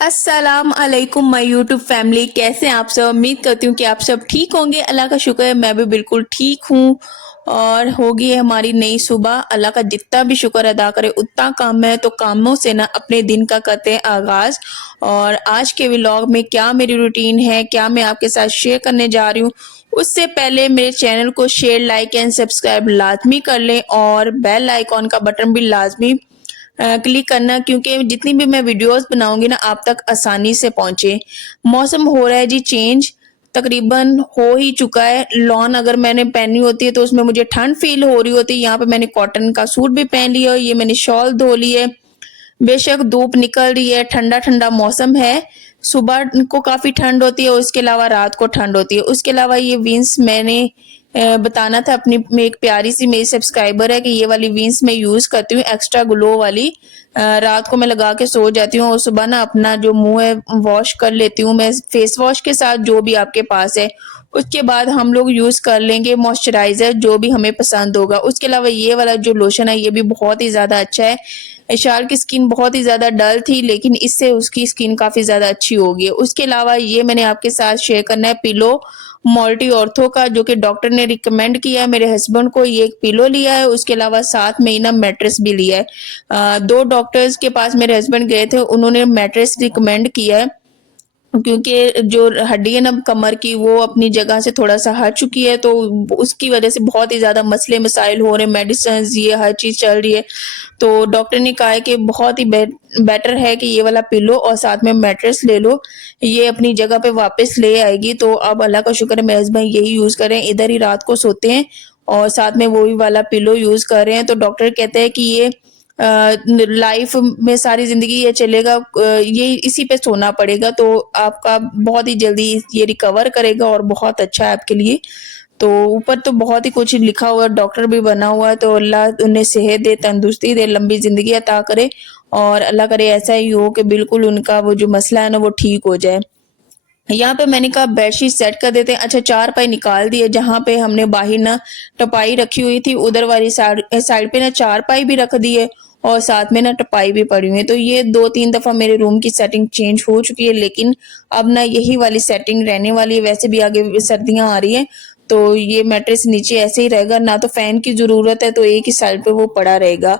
अस्सलाम अलैकुम my YouTube family, कैसे हैं आप सब। उम्मीद करती हूँ कि आप सब ठीक होंगे। अल्लाह का शुक्र है मैं भी बिल्कुल ठीक हूँ। और होगी है हमारी नई सुबह। अल्लाह का जितना भी शुक्र अदा करे उतना कम है, तो कामों से ना अपने दिन का करते हैं आगाज। और आज के व्लॉग में क्या मेरी रूटीन है, क्या मैं आपके साथ शेयर करने जा रही हूँ, उससे पहले मेरे चैनल को शेयर, लाइक एंड सब्सक्राइब लाजमी कर लें और बेल आइकॉन का बटन भी लाजमी क्लिक करना, क्योंकि जितनी भी मैं वीडियोस बनाऊंगी ना आप तक आसानी से पहुंचे। मौसम हो रहा है जी चेंज, तकरीबन हो ही चुका है। लॉन अगर मैंने पहनी होती है तो उसमें मुझे ठंड फील हो रही होती है। यहाँ पे मैंने कॉटन का सूट भी पहन लिया, ये मैंने शॉल धो ली है। बेशक धूप निकल रही है, ठंडा ठंडा मौसम है। सुबह को काफी ठंड होती है और उसके अलावा रात को ठंड होती है। उसके अलावा ये विंस मैंने बताना था अपनी में एक प्यारी सी मेरी सब्सक्राइबर है कि ये वाली विंस मैं यूज करती हूँ, एक्स्ट्रा ग्लो वाली। रात को मैं लगा के सो जाती हूँ और सुबह ना अपना जो मुंह है वॉश कर लेती हूँ मैं फेस वॉश के साथ, जो भी आपके पास है। उसके बाद हम लोग यूज कर लेंगे मॉइस्चराइजर, जो भी हमें पसंद होगा। उसके अलावा ये वाला जो लोशन है ये भी बहुत ही ज्यादा अच्छा है। इशार की स्किन बहुत ही ज्यादा डल थी, लेकिन इससे उसकी स्किन काफी ज्यादा अच्छी हो गई है। उसके अलावा ये मैंने आपके साथ शेयर करना है पिलो मॉल्टी ऑर्थो का, जो कि डॉक्टर ने रिकमेंड किया है मेरे हस्बैंड को। ये एक पिलो लिया है, उसके अलावा साथ में ही ना मैट्रेस भी लिया है। दो डॉक्टर्स के पास मेरे हस्बैंड गए थे, उन्होंने मैट्रेस रिकमेंड किया है, क्योंकि जो हड्डी है ना कमर की वो अपनी जगह से थोड़ा सा हट चुकी है, तो उसकी वजह से बहुत ही ज्यादा मसले मसाइल हो रहे हैं। मेडिसिन ये हर चीज चल रही है। तो डॉक्टर ने कहा है कि बहुत ही बेटर है कि ये वाला पिलो और साथ में मैट्रेस ले लो, ये अपनी जगह पे वापस ले आएगी। तो अब अल्लाह का शुक्र है मेरे हस्बैंड यही यूज कर रहे हैं, इधर ही रात को सोते हैं और साथ में वही वाला पिलो यूज कर रहे हैं। तो डॉक्टर कहते हैं कि ये लाइफ में सारी जिंदगी ये चलेगा, ये इसी पे सोना पड़ेगा, तो आपका बहुत ही जल्दी ये रिकवर करेगा और बहुत अच्छा है आपके लिए। तो ऊपर तो बहुत ही कुछ लिखा हुआ है, डॉक्टर भी बना हुआ है, तो अल्लाह उन्हें सेहत दे, तंदुरुस्ती दे, लंबी जिंदगी अता करे। और अल्लाह करे ऐसा ही हो कि बिल्कुल उनका वो जो मसला है ना वो ठीक हो जाए। यहाँ पे मैंने कहा बेडशीट सेट कर देते हैं। अच्छा, चार पाई निकाल दिए, जहाँ पे हमने बाहर ना टपाई रखी हुई थी उधर वाली साइड साइड पे ना चार पाई भी रख दिए और साथ में ना टपाई भी पड़ी हुई है। तो ये दो तीन दफा मेरे रूम की सेटिंग चेंज हो चुकी है, लेकिन अब ना यही वाली सेटिंग रहने वाली है। वैसे भी आगे सर्दियां आ रही हैं, तो ये मैट्रेस नीचे ऐसे ही रहेगा, ना तो फैन की जरूरत है, तो एक ही साइड पे वो पड़ा रहेगा।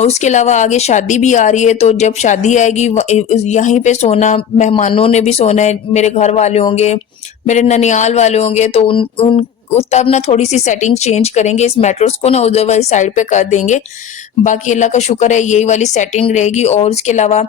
उसके अलावा आगे शादी भी आ रही है, तो जब शादी आएगी यहीं पे सोना, मेहमानों ने भी सोना है, मेरे घर वाले होंगे, मेरे ननियाल वाले होंगे, तो उन उन तब ना थोड़ी सी सेटिंग चेंज करेंगे, इस मैट्रेस को ना उधर वाली साइड पे कर देंगे। बाकी अल्लाह का शुक्र है यही वाली सेटिंग रहेगी। और उसके अलावा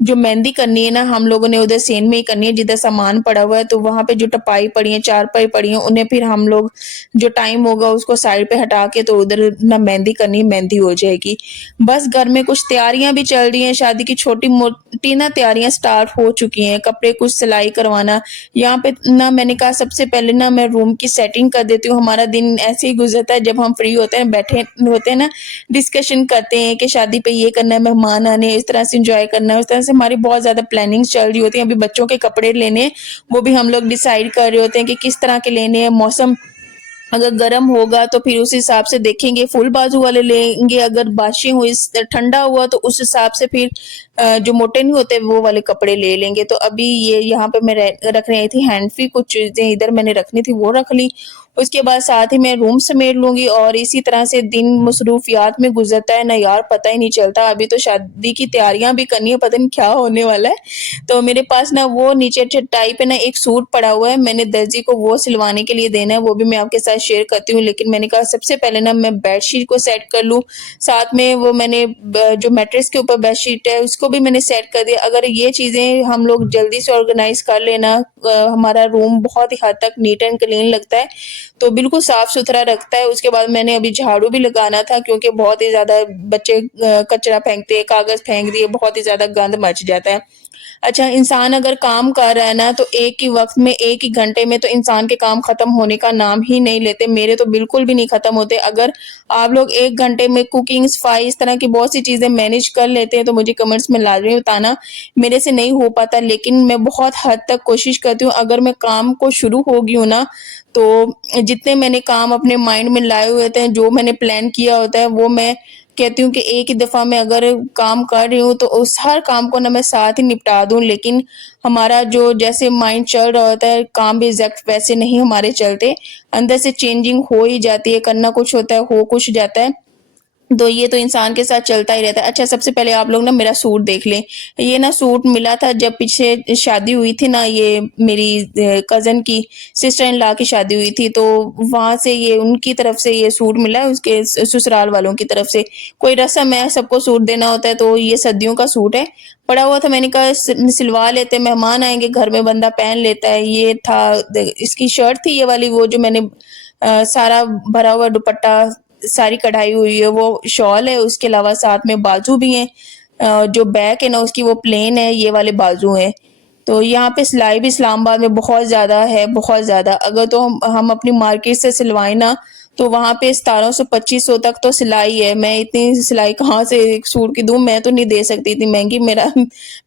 जो मेहंदी करनी है ना हम लोगों ने उधर सेन में ही करनी है, जिधर सामान पड़ा हुआ है। तो वहां पे जो टपाई पड़ी है, चारपाई पड़ी है, उन्हें फिर हम लोग जो टाइम होगा उसको साइड पे हटा के तो उधर ना मेहंदी करनी, मेहंदी हो जाएगी। बस घर में कुछ तैयारियां भी चल रही हैं, शादी की छोटी मोटी ना तैयारियां स्टार्ट हो चुकी हैं। कपड़े कुछ सिलाई करवाना, यहाँ पे ना मैंने कहा सबसे पहले ना मैं रूम की सेटिंग कर देती हूँ। हमारा दिन ऐसे ही गुजरता है, जब हम फ्री होते हैं, बैठे होते हैं ना, डिस्कशन करते हैं कि शादी पे ये करना है, मेहमान आने हैं, इस तरह से एंजॉय करना है। उस तरह से हमारी बहुत ज्यादा प्लानिंग्स चल रही होती हैं। अभी बच्चों के कपड़े लेने, वो भी हम लोग डिसाइड कर रहे होते हैं कि किस तरह के लेने हैं। मौसम अगर गर्म होगा तो फिर उस हिसाब से देखेंगे फुल बाजू वाले लेंगे, अगर बारिशें हुई, ठंडा हुआ, तो उस हिसाब से फिर जो मोटे नहीं होते वो वाले कपड़े ले लेंगे। तो अभी ये यहाँ पे मैं रख रही थी हैंड फ्री, कुछ चीजें इधर मैंने रखनी थी वो रख ली। उसके बाद साथ ही मैं रूम समेट लूंगी और इसी तरह से दिन मसरूफियात में गुजरता है ना यार, पता ही नहीं चलता। अभी तो शादी की तैयारियां भी करनी है, पता नहीं क्या होने वाला है। तो मेरे पास ना वो नीचे चटाई पे ना एक सूट पड़ा हुआ है, मैंने दर्जी को वो सिलवाने के लिए देना है, वो भी मैं आपके साथ शेयर करती हूँ। लेकिन मैंने कहा सबसे पहले ना मैं बेडशीट को सेट कर लूँ, साथ में वो मैंने जो मैट्रेस के ऊपर बेडशीट है उसको भी मैंने सेट कर दिया। अगर ये चीजें हम लोग जल्दी से ऑर्गेनाइज कर लेना, हमारा रूम बहुत ही हद तक नीट एंड क्लीन लगता है, तो बिल्कुल साफ सुथरा रखता है। उसके बाद मैंने अभी झाड़ू भी लगाना था, क्योंकि बहुत ही ज्यादा बच्चे कचरा फेंकते हैं, कागज फेंक दिए, बहुत ही ज्यादा गंद मच जाता है। अच्छा, इंसान अगर काम कर रहा है ना तो एक ही वक्त में, एक ही घंटे में तो इंसान के काम खत्म होने का नाम ही नहीं लेते। मेरे तो बिल्कुल भी नहीं खत्म होते। अगर आप लोग एक घंटे में कुकिंग, सफाई, इस तरह की बहुत सी चीजें मैनेज कर लेते हैं तो मुझे कमेंट्स में लाजमी बताना। मेरे से नहीं हो पाता, लेकिन मैं बहुत हद तक कोशिश करती हूँ। अगर मैं काम को शुरू हो गई हूँ ना, तो जितने मैंने काम अपने माइंड में लाए हुए थे, जो मैंने प्लान किया होता है, वो मैं कहती हूँ कि एक ही दफ़ा मैं अगर काम कर रही हूँ तो उस हर काम को ना मैं साथ ही निपटा दूँ, लेकिन हमारा जो जैसे माइंड चल रहा होता है, काम भी एग्ज़ैक्ट वैसे नहीं हमारे चलते। अंदर से चेंजिंग हो ही जाती है, करना कुछ होता है, हो कुछ जाता है। तो ये तो इंसान के साथ चलता ही रहता है। अच्छा, सबसे पहले आप लोग ना मेरा सूट देख लें। ये ना सूट मिला था जब पीछे शादी हुई थी ना, ये मेरी कज़न की सिस्टर इन लॉ की शादी हुई थी, तो वहाँ से ये उनकी तरफ से ये सूट मिला है, उसके ससुराल वालों की तरफ से। कोई रस्म है, सबको सूट देना होता है, तो ये सर्दियों का सूट है। पड़ा हुआ था, मैंने कहा सिलवा लेते, मेहमान आएँगे घर में, बंदा पहन लेता है। ये था इसकी शर्ट थी ये वाली, वो जो मैंने सारा भरा हुआ दुपट्टा, सारी कढ़ाई हुई है, वो शॉल है, उसके अलावा साथ में बाजू भी हैं। जो बैक है ना उसकी वो प्लेन है, ये वाले बाजू हैं। तो यहाँ पे सिलाई भी इस्लामाबाद में बहुत ज़्यादा है, बहुत ज़्यादा। अगर तो हम अपनी मार्केट से सिलवाएँ ना, तो वहाँ पे 1700-2500 तक तो सिलाई है। मैं इतनी सिलाई कहाँ से एक सूट की दूँ? मैं तो नहीं दे सकती इतनी महँगी। मेरा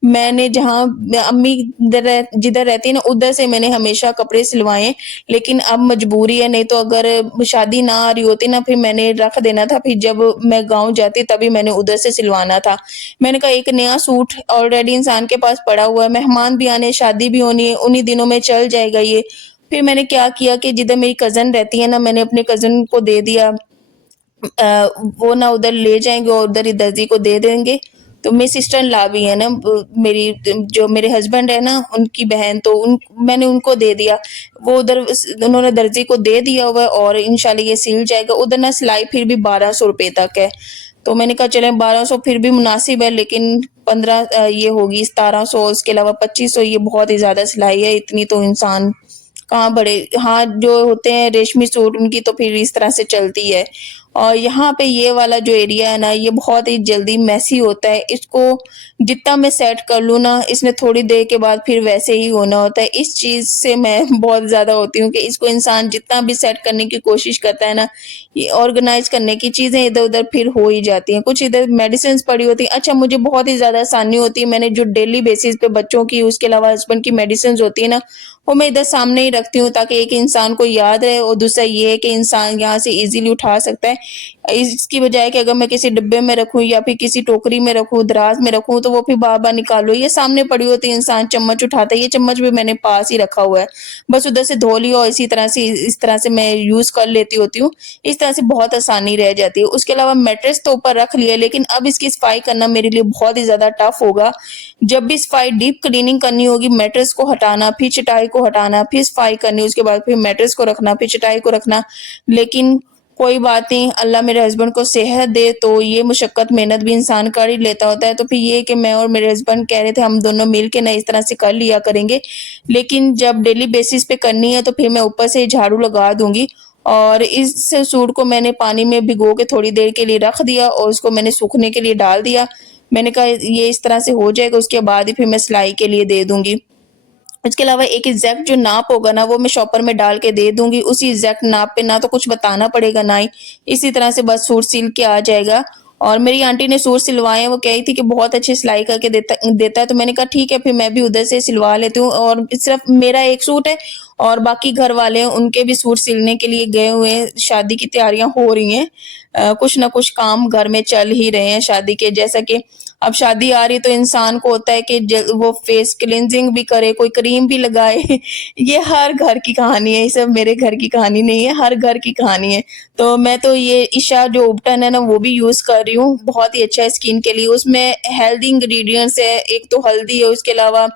मैंने जहाँ अम्मी जिधर रहती है ना, उधर से मैंने हमेशा कपड़े सिलवाए हैं, लेकिन अब मजबूरी है, नहीं तो अगर शादी ना आ रही होती ना, फिर मैंने रख देना था, फिर जब मैं गाँव जाती तभी मैंने उधर से सिलवाना था। मैंने कहा एक नया सूट ऑलरेडी इंसान के पास पड़ा हुआ है, मेहमान भी आने, शादी भी होनी है, उन्हीं दिनों में चल जाएगा ये। फिर मैंने क्या किया कि जिधर मेरी कज़न रहती है ना, मैंने अपने कज़न को दे दिया। वो ना उधर ले जाएँगे और उधर ही दर्जी को दे देंगे। तो मेरी सिस्टर इन लॉ भी है ना, मेरी जो मेरे हस्बैंड है ना, उनकी बहन, तो उन मैंने उनको दे दिया। वो उधर उन्होंने दर्जी को दे दिया हुआ है और इंशाल्लाह ये सिल जाएगा। उधर ना सिलाई फिर भी 1200 रुपए तक है। तो मैंने कहा चलें 1200 फिर भी मुनासिब है, लेकिन 15 ये होगी 1700, उसके अलावा 2500, ये बहुत ही ज़्यादा सिलाई है, इतनी तो इंसान कहाँ बड़े। हाँ, जो होते हैं रेशमी सूट उनकी तो फिर इस तरह से चलती है। और यहाँ पे ये वाला जो एरिया है ना, ये बहुत ही जल्दी मेसी होता है। इसको जितना मैं सेट कर लूँ ना, इसमें थोड़ी देर के बाद फिर वैसे ही होना होता है। इस चीज़ से मैं बहुत ज़्यादा होती हूँ कि इसको इंसान जितना भी सेट करने की कोशिश करता है ना, ये ऑर्गेनाइज़ करने की चीज़ें इधर-उधर फिर हो ही जाती हैं। कुछ इधर मेडिसिन्स पड़ी होती हैं। अच्छा, मुझे बहुत ही ज़्यादा आसानी होती है, मैंने जो डेली बेसिस पे बच्चों की, उसके अलावा हस्बैंड की मेडिसिन्स होती है ना, वो मैं इधर सामने ही रखती हूँ, ताकि एक इंसान को याद रहे और दूसरा ये है कि इंसान यहाँ से ईज़िली उठा सकता है। इसकी बजाय कि अगर मैं किसी डिब्बे में रखूँ या फिर किसी टोकरी में रखूँ, दराज में रखूँ, तो वो फिर बार-बार निकालो। ये सामने पड़ी होती है, इंसान चम्मच उठाता है, ये चम्मच भी मैंने पास ही रखा हुआ है। बस उधर से धो लिया और इस तरह से मैं यूज़ कर लेती होती हूँ। इस तरह से बहुत आसानी रह जाती है। उसके अलावा मैट्रेस तो ऊपर रख लिया, लेकिन अब इसकी सफाई करना मेरे लिए बहुत ही ज़्यादा टफ होगा। जब भी सफाई डीप क्लीनिंग करनी होगी, मैट्रेस को हटाना, फिर चटाई को हटाना, फिर सफाई करनी, उसके बाद फिर मैट्रेस को रखना, फिर चटाई को रखना। लेकिन कोई बात नहीं, अल्लाह मेरे हस्बैंड को सेहत दे, तो ये मुशक्कत मेहनत भी इंसान कर ही लेता होता है। तो फिर ये कि मैं और मेरे हस्बैंड कह रहे थे हम दोनों मिल के ना इस तरह से कर लिया करेंगे। लेकिन जब डेली बेसिस पे करनी है तो फिर मैं ऊपर से झाड़ू लगा दूँगी। और इस सूट को मैंने पानी में भिगो के थोड़ी देर के लिए रख दिया और उसको मैंने सूखने के लिए डाल दिया। मैंने कहा ये इस तरह से हो जाएगा, उसके बाद ही फिर मैं सिलाई के लिए दे दूँगी। इसके अलावा एक एग्ज़ैक्ट जो नाप होगा ना, वो मैं शॉपर में डाल के दे दूँगी। उसी एग्ज़ैक्ट नाप पे ना तो कुछ बताना पड़ेगा, ना ही इसी तरह से बस सूट सिल के आ जाएगा। और मेरी आंटी ने सूट सिलवाए हैं, वो कह रही थी कि बहुत अच्छी सिलाई करके देता देता है, तो मैंने कहा ठीक है, फिर मैं भी उधर से सिलवा लेती हूँ। और सिर्फ़ मेरा एक सूट है और बाकी घर वाले हैं, उनके भी सूट सिलने के लिए गए हुए हैं। शादी की तैयारियाँ हो रही हैं। कुछ ना कुछ काम घर में चल ही रहे हैं शादी के। जैसा कि अब शादी आ रही, तो इंसान को होता है कि वो फेस क्लींजिंग भी करे, कोई क्रीम भी लगाए। ये हर घर की कहानी है, ये सब मेरे घर की कहानी नहीं है, हर घर की कहानी है। तो मैं तो ये ईशा जो उपटन है ना, वो भी यूज़ कर रही हूँ, बहुत ही अच्छा है स्किन के लिए। उसमें हेल्दी इंग्रेडिएंट्स है, एक तो हल्दी है, उसके अलावा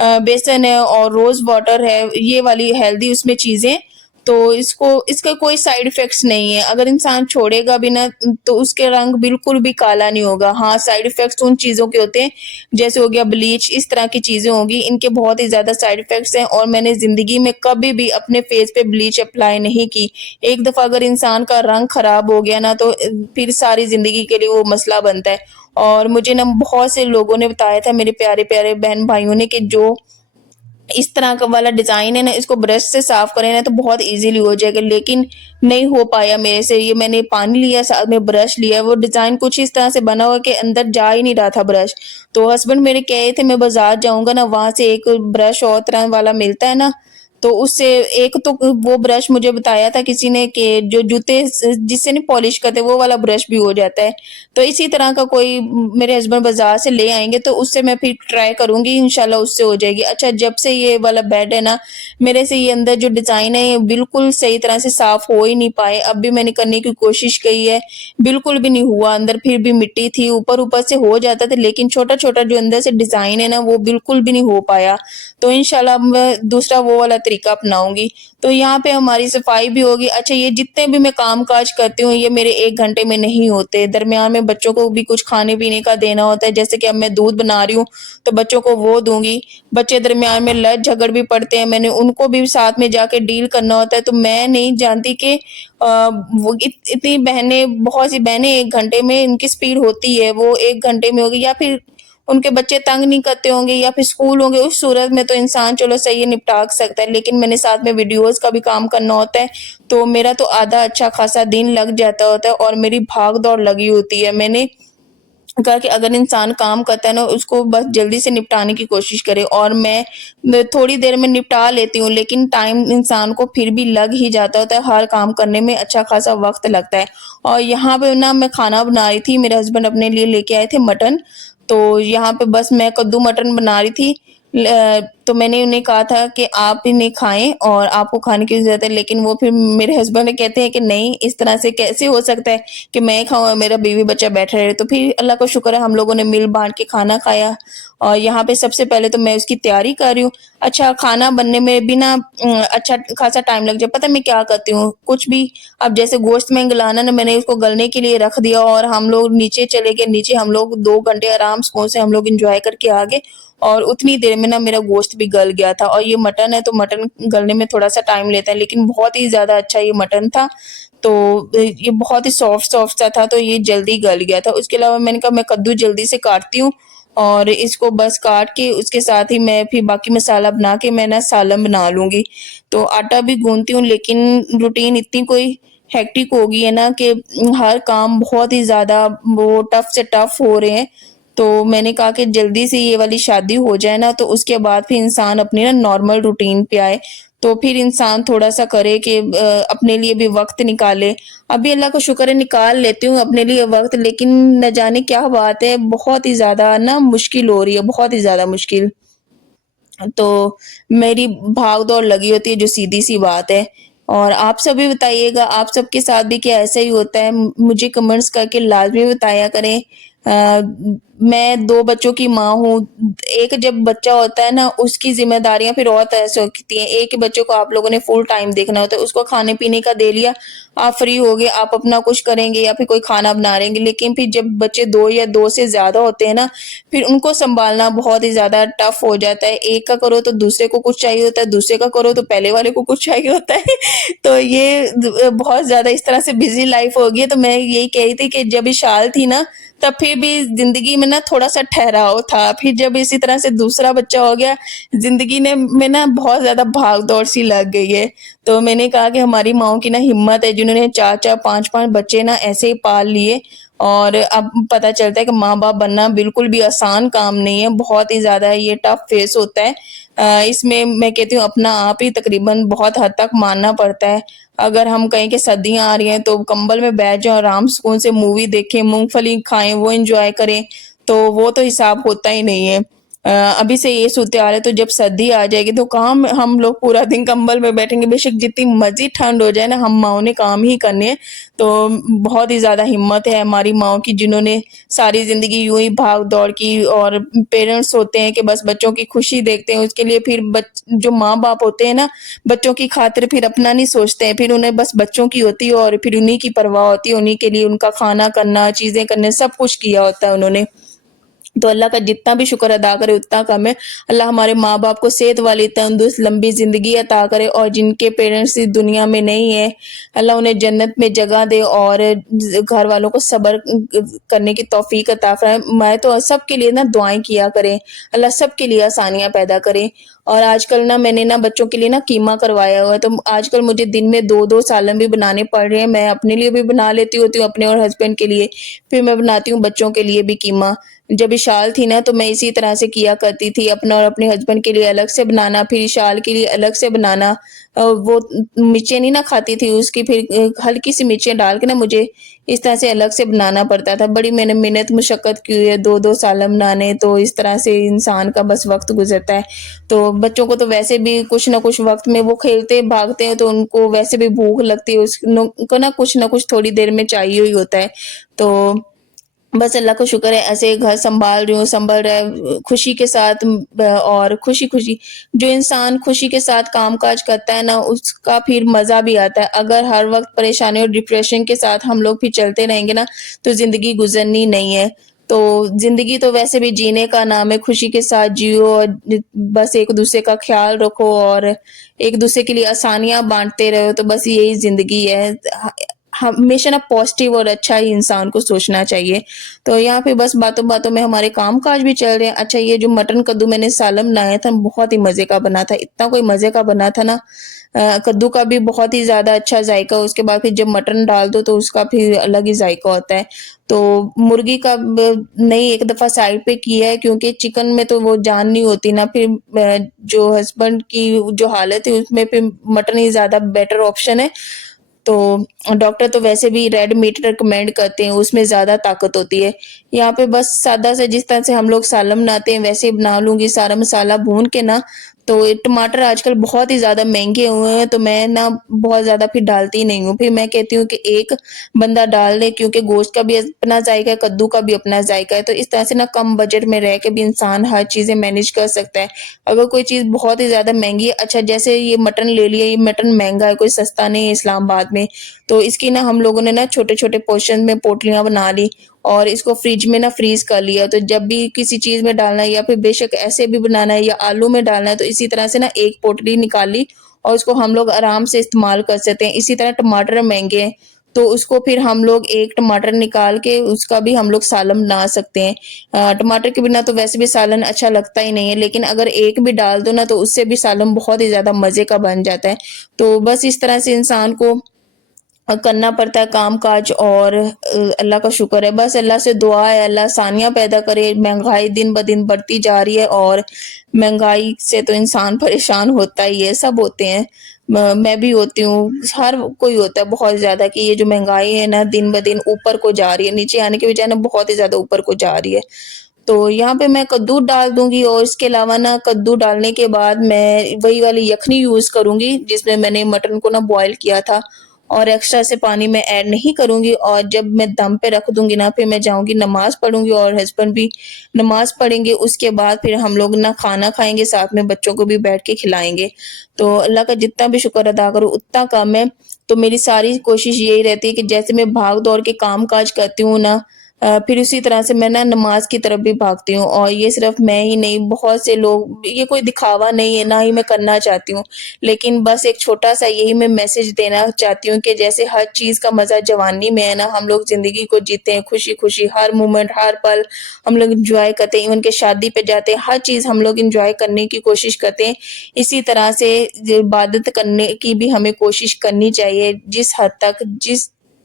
बेसन है और रोज़ वाटर है, ये वाली हेल्दी उसमें चीज़ें। तो इसका कोई साइड इफ़ेक्ट्स नहीं है। अगर इंसान छोड़ेगा भी ना, तो उसके रंग बिल्कुल भी काला नहीं होगा। हाँ, साइड इफ़ेक्ट्स उन चीज़ों के होते हैं, जैसे हो गया ब्लीच, इस तरह की चीज़ें होंगी, इनके बहुत ही ज़्यादा साइड इफ़ेक्ट्स हैं और मैंने ज़िंदगी में कभी भी अपने फेस पे ब्लीच अप्लाई नहीं की। एक दफ़ा अगर इंसान का रंग खराब हो गया ना, तो फिर सारी ज़िंदगी के लिए वो मसला बनता है। और मुझे ना बहुत से लोगों ने बताया था, मेरे प्यारे-प्यारे बहन-भाइयों ने, कि जो इस तरह का वाला डिज़ाइन है ना, इसको ब्रश से साफ करें ना तो बहुत ईज़िली हो जाएगा, लेकिन नहीं हो पाया मेरे से। ये मैंने पानी लिया, साथ में ब्रश लिया, वो डिज़ाइन कुछ इस तरह से बना हुआ है कि अंदर जा ही नहीं रहा था ब्रश। तो हस्बैंड मेरे कह रहे थे मैं बाज़ार जाऊँगा ना, वहाँ से एक ब्रश और तरह वाला मिलता है ना, तो उससे एक तो वो ब्रश मुझे बताया था किसी ने कि जो जूते जिससे नहीं पॉलिश करते वो वाला ब्रश भी हो जाता है। तो इसी तरह का कोई मेरे हस्बैंड बाजार से ले आएंगे तो उससे मैं फिर ट्राई करूंगी, इंशाल्लाह उससे हो जाएगी। अच्छा, जब से ये वाला बेड है ना, मेरे से ये अंदर जो डिजाइन है ये बिल्कुल सही तरह से साफ हो ही नहीं पाए। अब भी मैंने करने की कोशिश की है, बिल्कुल भी नहीं हुआ। अंदर फिर भी मिट्टी थी, ऊपर ऊपर से हो जाता था, लेकिन छोटा छोटा जो अंदर से डिजाइन है ना वो बिल्कुल भी नहीं हो पाया। तो इंशाल्लाह अब मैं दूसरा वो वाला तरीका अपनाऊंगी। तो यहाँ पे हमारी सफाई भी होगी। अच्छा, ये जितने भी मैं काम काज करती हूँ ये मेरे 1 घंटे में नहीं होते। दरमियान में बच्चों को भी कुछ खाने पीने का देना होता है, जैसे कि अब मैं दूध बना रही हूँ तो बच्चों को वो दूंगी। बच्चे दरमियान में लड़ झगड़ भी पड़ते हैं, मैंने उनको भी साथ में जाके डील करना होता है। तो मैं नहीं जानती कि वो इतनी बहनें, बहुत सी बहनें 1 घंटे में इनकी स्पीड होती है, वो 1 घंटे में होगी, या फिर उनके बच्चे तंग नहीं करते होंगे या फिर स्कूल होंगे। उस सूरत में तो इंसान चलो सही है, निपटा सकता है, लेकिन मैंने साथ में वीडियोस का भी काम करना होता है। तो मेरा तो आधा अच्छा खासा दिन लग जाता होता है और मेरी भाग दौड़ लगी होती है। मैंने कहा कि अगर इंसान काम करता है ना उसको बस जल्दी से निपटाने की कोशिश करे, और मैं थोड़ी देर में निपटा लेती हूँ, लेकिन टाइम इंसान को फिर भी लग ही जाता होता है, हर काम करने में अच्छा खासा वक्त लगता है। और यहाँ पे ना मैं खाना बना रही थी, मेरे हस्बैंड अपने लिए लेके आए थे मटन। तो यहाँ पे बस मैं कद्दू मटन बना रही थी। तो मैंने उन्हें कहा था कि आप इन्हें खाएं और आपको खाने की जरूरत है, लेकिन वो फिर मेरे हस्बैंड कहते हैं कि नहीं, इस तरह से कैसे हो सकता है कि मैं खाऊं और मेरा बीवी बच्चा बैठा रहे। तो फिर अल्लाह का शुक्र है हम लोगों ने मिल बांट के खाना खाया। और यहाँ पे सबसे पहले तो मैं उसकी तैयारी कर रही हूँ। अच्छा, खाना बनने में भी ना अच्छा खासा टाइम लग जाए। पता है मैं क्या करती हूँ, कुछ भी, अब जैसे गोश्त में गलाना ना, मैंने उसको गलने के लिए रख दिया और हम लोग नीचे चले गए। नीचे हम लोग 2 घंटे आराम सुकून से हम लोग इंजॉय करके आ गए, और उतनी देर में ना मेरा गोश्त भी गल गया था। और ये मटन है तो मटन गलने में थोड़ा सा टाइम लेता है, लेकिन बहुत ही ज्यादा अच्छा ये मटन था। तो ये बहुत ही सॉफ्ट सॉफ्ट सा था, तो ये जल्दी गल गया था। उसके अलावा मैंने कहा मैं कद्दू जल्दी से काटती हूँ और इसको बस काट के उसके साथ ही मैं फिर बाकी मसाला बना के मैं ना सालन बना लूंगी। तो आटा भी गूंथती हूँ, लेकिन रूटीन इतनी कोई हेक्टिक हो गई है ना कि हर काम बहुत ही ज्यादा वो टफ से टफ हो रहे हैं। तो मैंने कहा कि जल्दी से ये वाली शादी हो जाए ना, तो उसके बाद फिर इंसान अपनी ना नॉर्मल रूटीन पे आए। तो फिर इंसान थोड़ा सा करे कि अपने लिए भी वक्त निकाले। अभी अल्लाह का शुक्र है निकाल लेती हूँ अपने लिए वक्त, लेकिन न जाने क्या बात है, बहुत ही ज्यादा ना मुश्किल हो रही है, बहुत ही ज्यादा मुश्किल। तो मेरी भाग दौड़ लगी होती है, जो सीधी सी बात है। और आप सभी बताइएगा, आप सबके साथ भी क्या ऐसा ही होता है? मुझे कमेंट्स करके लाजमी बताया करें। मैं 2 बच्चों की माँ हूँ। एक जब बच्चा होता है ना उसकी जिम्मेदारियां फिर और तरह से होती हैं। एक ही बच्चों को आप लोगों ने फुल टाइम देखना होता है, उसको खाने पीने का दे लिया, आप फ्री हो गए, आप अपना कुछ करेंगे या फिर कोई खाना बना लेंगे। लेकिन फिर जब बच्चे 2 या 2 से ज्यादा होते हैं ना, फिर उनको संभालना बहुत ही ज्यादा टफ हो जाता है। एक का करो तो दूसरे को कुछ चाहिए होता है, दूसरे का करो तो पहले वाले को कुछ चाहिए होता है। तो ये बहुत ज्यादा इस तरह से बिजी लाइफ हो गई है। तो मैं यही कह रही थी कि जब इशाल थी ना तब फिर भी जिंदगी में ना थोड़ा सा ठहराव था, फिर जब इसी तरह से दूसरा बच्चा हो गया, जिंदगी ने में ना बहुत ज्यादा भाग दौड़ सी लग गई है। तो मैंने कहा कि हमारी माओ की ना हिम्मत है, जिन्होंने 4-4 5-5 बच्चे ना ऐसे ही पाल लिए। और अब पता चलता है कि माँ बाप बनना बिल्कुल भी आसान काम नहीं है, बहुत ही ज्यादा ये टफ फेस होता है। इसमें मैं कहती हूँ अपना आप ही तकरीबन बहुत हद तक मानना पड़ता है। अगर हम कहें कि सर्दियां आ रही हैं तो कंबल में बैठ जाओ, आराम सुकून से मूवी देखें, मूंगफली खाएं, वो एंजॉय करें, तो वो तो हिसाब होता ही नहीं है। अभी से ये सूरत हाल है, तो जब सर्दी आ जाएगी तो काम हम लोग पूरा दिन कंबल में बैठेंगे। बेशक जितनी मर्जी ठंड हो जाए ना, हम माओ ने काम ही करने हैं। तो बहुत ही ज्यादा हिम्मत है हमारी माओ की, जिन्होंने सारी जिंदगी यूं ही भाग दौड़ की। और पेरेंट्स होते हैं कि बस बच्चों की खुशी देखते हैं, उसके लिए फिर जो माँ बाप होते हैं ना, बच्चों की खातिर फिर अपना नहीं सोचते हैं, फिर उन्हें बस बच्चों की होती है और फिर उन्हीं की परवाह होती है, उन्हीं के लिए उनका खाना करना, चीजें करने, सब कुछ किया होता है उन्होंने। तो अल्लाह का जितना भी शुक्र अदा करे उतना कम है। अल्लाह हमारे माँ बाप को सेहत वाली तंदुरुस्त लंबी जिंदगी अता करे, और जिनके पेरेंट्स इस दुनिया में नहीं है, अल्लाह उन्हें जन्नत में जगह दे और घर वालों को सब्र करने की तौफीक अता फरमाए। तो सबके लिए ना दुआएं किया करें, अल्लाह सबके लिए आसानियां पैदा करे। और आजकल ना मैंने ना बच्चों के लिए ना कीमा करवाया हुआ है, तो आजकल मुझे दिन में 2-2 सालन भी बनाने पड़ रहे हैं। मैं अपने लिए भी बना लेती होती हूँ, अपने और हस्बैंड के लिए, फिर मैं बनाती हूँ बच्चों के लिए भी कीमा। जब शाल थी ना तो मैं इसी तरह से किया करती थी, अपना और अपने हस्बैंड के लिए अलग से बनाना, फिर शाल के लिए अलग से बनाना। वो मिर्चें नहीं ना खाती थी, उसकी फिर हल्की-सी मिर्चें डाल के ना मुझे इस तरह से अलग से बनाना पड़ता था। बड़ी मैंने मेहनत मशक्कत की हुई है, 2-2 सालन बनाने, तो इस तरह से इंसान का बस वक़्त गुज़रता है। तो बच्चों को तो वैसे भी कुछ न कुछ वक़्त में वो खेलते भागते हैं, तो उनको वैसे भी भूख लगती है, उनको ना कुछ न कुछ थोड़ी देर में चाहिए ही होता है। तो बस अल्लाह का शुक्र है, ऐसे घर सँभाल रही हूँ, सँभल रहा है खुशी के साथ और खुशी-खुशी जो इंसान खुशी के साथ काम-काज करता है ना, उसका फिर मज़ा भी आता है। अगर हर वक़्त परेशानी और डिप्रेशन के साथ हम लोग फिर चलते रहेंगे ना, तो ज़िंदगी गुज़रनी नहीं है। तो ज़िंदगी तो वैसे भी जीने का नाम है, खुशी के साथ जियो और बस एक-दूसरे का ख़्याल रखो और एक-दूसरे के लिए आसानियाँ बाँटते रहो, तो बस यही ज़िंदगी है। ह हमेशा ना पॉज़िटिव और अच्छा ही इंसान को सोचना चाहिए। तो यहाँ पे बस बातों-बातों में हमारे काम-काज भी चल रहे हैं। अच्छा, ये जो मटन कद्दू मैंने सालन बनाया था, बहुत ही मज़े का बना था। इतना कोई मज़े का बना था ना, कद्दू का भी बहुत ही ज़्यादा अच्छा ज़ायका, उसके बाद फिर जब मटन डाल दो तो उसका फिर अलग ही ज़ायका होता है। तो मुर्गी का ब नहीं, एक दफ़ा साइड पे किया है क्योंकि चिकन में तो वो जान नहीं होती ना, फिर जो हस्बैंड की जो हालत है उसमें फिर मटन ही ज़्यादा बेटर ऑप्शन है। तो डॉक्टर तो वैसे भी रेड मीट रिकमेंड करते हैं, उसमें ज़्यादा ताकत होती है। यहाँ पे बस सादा सा जिस तरह से हम लोग सालन बनाते हैं वैसे ही बना लूँगी, सारा मसाला भून के ना। तो ये टमाटर आजकल बहुत ही ज़्यादा महँगे हुए हैं, तो मैं ना बहुत ज़्यादा फिर डालती ही नहीं हूँ। फिर मैं कहती हूँ कि एक बंदा डाल ले, क्योंकि गोश्त का भी अपना ज़ायका है, कद्दू का भी अपना ज़ायका है। तो इस तरह से ना कम बजट में रह के भी इंसान हर चीज़ें मैनेज कर सकता है। अगर कोई चीज़ बहुत ही ज़्यादा महँगी है, अच्छा जैसे ये मटन ले लिया, ये मटन महँगा है, कोई सस्ता नहीं है इस्लामाबाद में। तो इसकी ना हम लोगों ने ना छोटे-छोटे पोर्शन में पोटलियाँ बना ली और इसको फ्रिज में ना फ्रीज़ कर लिया। तो जब भी किसी चीज़ में डालना है या फिर बेशक ऐसे भी बनाना है या आलू में डालना है, तो इसी तरह से ना एक पोटली निकाल ली और उसको हम लोग आराम से इस्तेमाल कर सकते हैं। इसी तरह टमाटर महँगे हैं, तो उसको फिर हम लोग एक टमाटर निकाल के उसका भी हम लोग सालन बना सकते हैं। टमाटर के बिना तो वैसे भी सालन अच्छा लगता ही नहीं है, लेकिन अगर एक भी डाल दो ना तो उससे भी सालन बहुत ही ज़्यादा मज़े का बन जाता है। तो बस इस तरह से इंसान को करना पड़ता है काम-काज और अल्लाह का शुक्र है। बस अल्लाह से दुआ है, अल्लाह आसानियाँ पैदा करे। महँगाई दिन-ब-दिन बढ़ती जा रही है और महँगाई से तो इंसान परेशान होता ही है, सब होते हैं। मैं भी होती हूँ, हर कोई होता है बहुत ज़्यादा कि ये जो महँगाई है ना दिन-ब-दिन ऊपर को जा रही है, नीचे आने के बजाय ना बहुत ही ज़्यादा ऊपर को जा रही है। तो यहाँ पे मैं कद्दू डाल दूँगी और इसके अलावा ना कद्दू डालने के बाद मैं वही वाली यखनी यूज़ करूँगी जिसमें मैंने मटन को ना बॉयल किया था और एक्स्ट्रा से पानी मैं ऐड नहीं करूँगी और जब मैं दम पे रख दूँगी ना फिर मैं जाऊँगी नमाज़ पढ़ूँगी और हस्बैंड भी नमाज़ पढ़ेंगे। उसके बाद फिर हम लोग ना खाना खाएँगे, साथ में बच्चों को भी बैठ के खिलाएँगे। तो अल्लाह का जितना भी शुक्र अदा करूँ उतना कम है। तो मेरी सारी कोशिश यही रहती है कि जैसे मैं भाग-दौड़ के काम-काज करती हूँ ना, फिर उसी तरह से मैं ना नमाज़ की तरफ भी भागती हूँ और ये सिर्फ़ मैं ही नहीं, बहुत से लोग, ये कोई दिखावा नहीं है, ना ही मैं करना चाहती हूँ। लेकिन बस एक छोटा-सा यही मैं मैसेज देना चाहती हूँ कि जैसे हर चीज़ का मज़ा जवानी में है ना, हम लोग ज़िंदगी को जीते हैं खुशी-खुशी, हर मोमेंट, हर पल हम लोग एन्जॉय करते हैं, इवन कि शादी पे जाते हैं, हर चीज़ हम लोग एन्जॉय करने की कोशिश करते हैं। इसी तरह से इबादत करने की भी हमें कोशिश करनी चाहिए, जिस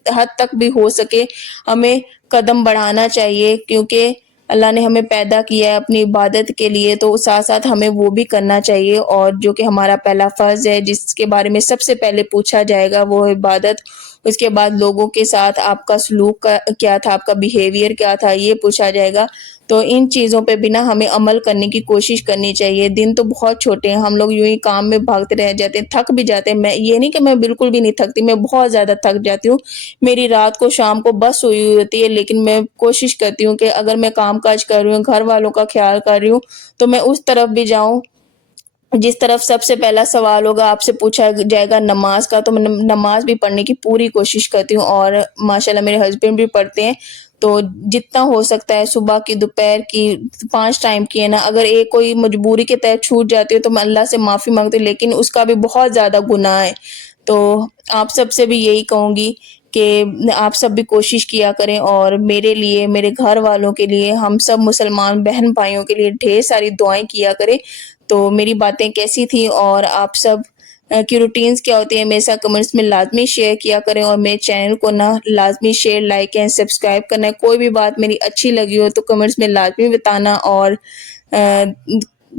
हद तक भी हो सके हमें कदम बढ़ाना चाहिए, क्योंकि अल्लाह ने हमें पैदा किया है अपनी इबादत के लिए, तो साथ-साथ हमें वो भी करना चाहिए और जो कि हमारा पहला फ़र्ज़ है, जिसके बारे में सबसे पहले पूछा जाएगा वो है इबादत। उसके बाद लोगों के साथ आपका सलूक क्या था, आपका बिहेवियर क्या था, ये पूछा जाएगा। तो इन चीज़ों पे भी ना हमें अमल करने की कोशिश करनी चाहिए। दिन तो बहुत छोटे हैं, हम लोग यूँ ही काम में भागते रह जाते हैं, थक भी जाते हैं। मैं ये नहीं कि मैं बिल्कुल भी नहीं थकती, मैं बहुत ज़्यादा थक जाती हूँ। मेरी रात को शाम को बस सोई हुई होती है, लेकिन मैं कोशिश करती हूँ कि अगर मैं काम-काज कर रही हूँ, घर वालों का ख़्याल कर रही हूँ, तो मैं उस तरफ भी जाऊँ जिस तरफ सबसे पहला सवाल होगा, आपसे पूछा जाएगा नमाज़ का, तो मैं नमाज़ भी पढ़ने की पूरी कोशिश करती हूँ और माशाल्लाह मेरे हस्बैंड भी पढ़ते हैं। तो जितना हो सकता है सुबह की, दोपहर की, 5 टाइम की है ना, अगर एक कोई मजबूरी के तहत छूट जाती है तो मैं अल्लाह से माफ़ी माँगती हूँ, लेकिन उसका भी बहुत ज़्यादा गुनाह है। तो आप सबसे भी यही कहूँगी कि आप सब भी कोशिश किया करें और मेरे लिए, मेरे घर वालों के लिए, हम सब मुसलमान बहन-भाइयों के लिए ढेर सारी दुआएँ किया करें। तो मेरी बातें कैसी थी और आप सब की रूटीन्स क्या होती है हमेशा कमेंट्स में लाजमी शेयर किया करें और मेरे चैनल को ना लाजमी शेयर, लाइक एंड सब्सक्राइब करना है। कोई भी बात मेरी अच्छी लगी हो तो कमेंट्स में लाजमी बताना और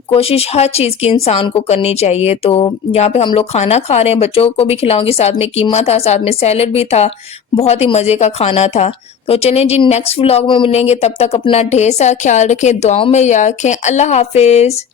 कोशिश हर चीज़ की इंसान को करनी चाहिए। तो यहाँ पे हम लोग खाना खा रहे हैं, बच्चों को भी खिलाऊँगी, साथ में कीमा था, साथ में सैलेड भी था, बहुत ही मज़े का खाना था। तो चलिए जी नेक्स्ट व्लॉग में मिलेंगे, तब तक अपना ढेर सारा ख्याल रखें, दुआओं में याद रखें। अल्लाह हाफ़िज़।